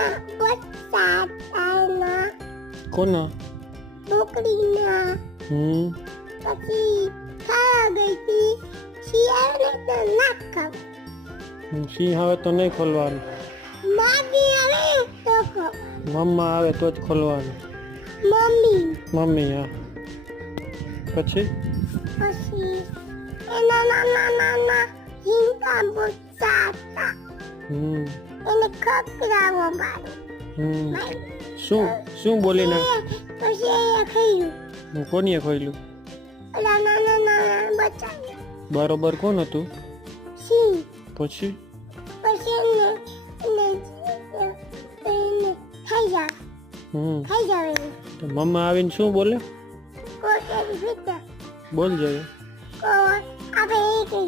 ના બચ્ચા તાના કોના? બોકડીના પછી ખાવા ગઈ હતી શિયાળને તો ના ખાવ સિંહ આવે તો નહીં ખોલવાનું, માગી આવે તો ખાવ મમ્મા આવે તો જ ખોલવાનું. મમ્મી મમ્મી હા. પછી પછી એના નાના નાના હિંકા બચ્ચા હતા એને ખકડાવો મારું શું શું બોલીને પછી એ ખાયું કોનીએ ખોલ્યું? ઓલા નાના નાના બચ્ચા બરોબર કોણ હતું? સિંહ પછી પછી એને ખાઈ જાવ ખાઈ જાવ તો મમ્મા આવીને શું બોલે? કોટેરી ભીતર બોલ જાય. આપણે એ